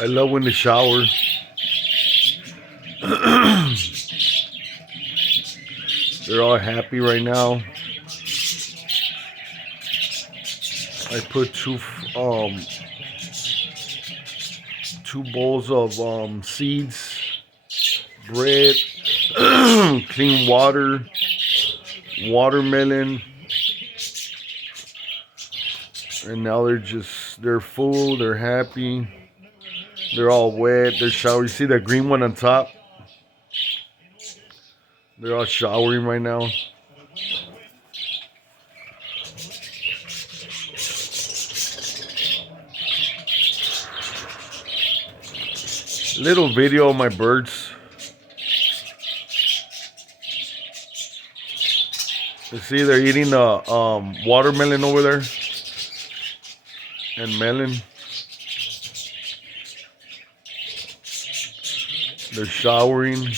I love when they shower. They're all happy right now. I put two bowls of seeds, bread, clean water, watermelon, and now they're full, they're happy, they're all wet, they're showering. You see that green one on top? They're all showering right now. Little video of my birds. You see they're eating the watermelon over there and melon. They're showering.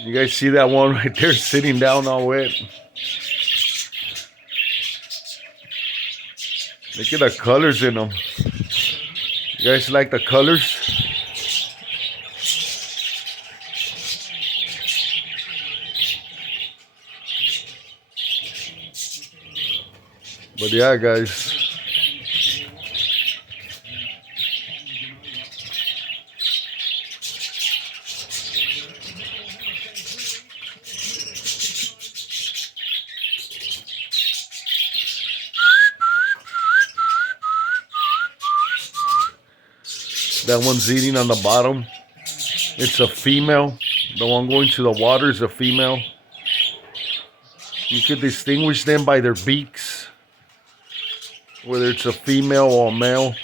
You guys see that one right there sitting down all wet? Look at the colors in them. You guys like the colors? But yeah, guys. That one's eating on the bottom. It's a female. The one going to the water is a female. You could distinguish them by their beaks, whether it's a female or a male.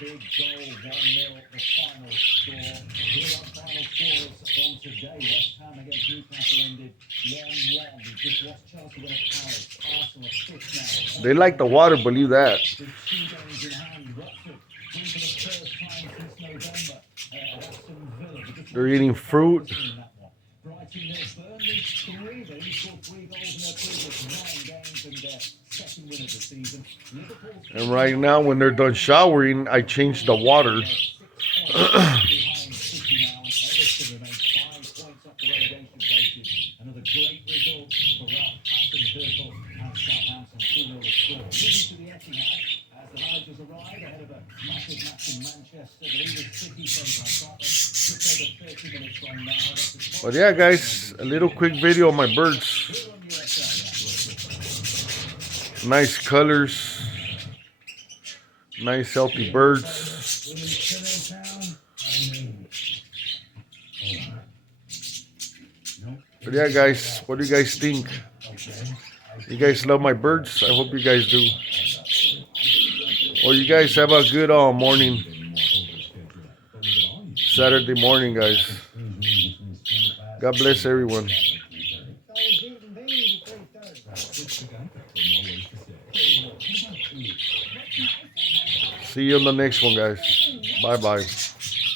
Big goal, 1-0, the final score. Here are final scores from today. West Ham against Newcastle ended 1-1. We just watched Chelsea win at Paris. Arsenal fifth now. They like the water, believe that. With 2 games in hand, Watford win for the first time since November at Aston Villa. They're eating fruit. Brighton nil, Burnley 3. They each scored 3 goals in their previous 9 games and their second win of the season. And right now, when they're done showering, I change the water. But yeah, guys, a little quick video of my birds. Nice colors, nice healthy birds. But yeah, guys, what do you guys think? You guys love my birds? I hope you guys do. Well, you guys have a good morning. Saturday morning, guys. God bless everyone. See you on the next one, guys. Bye-bye.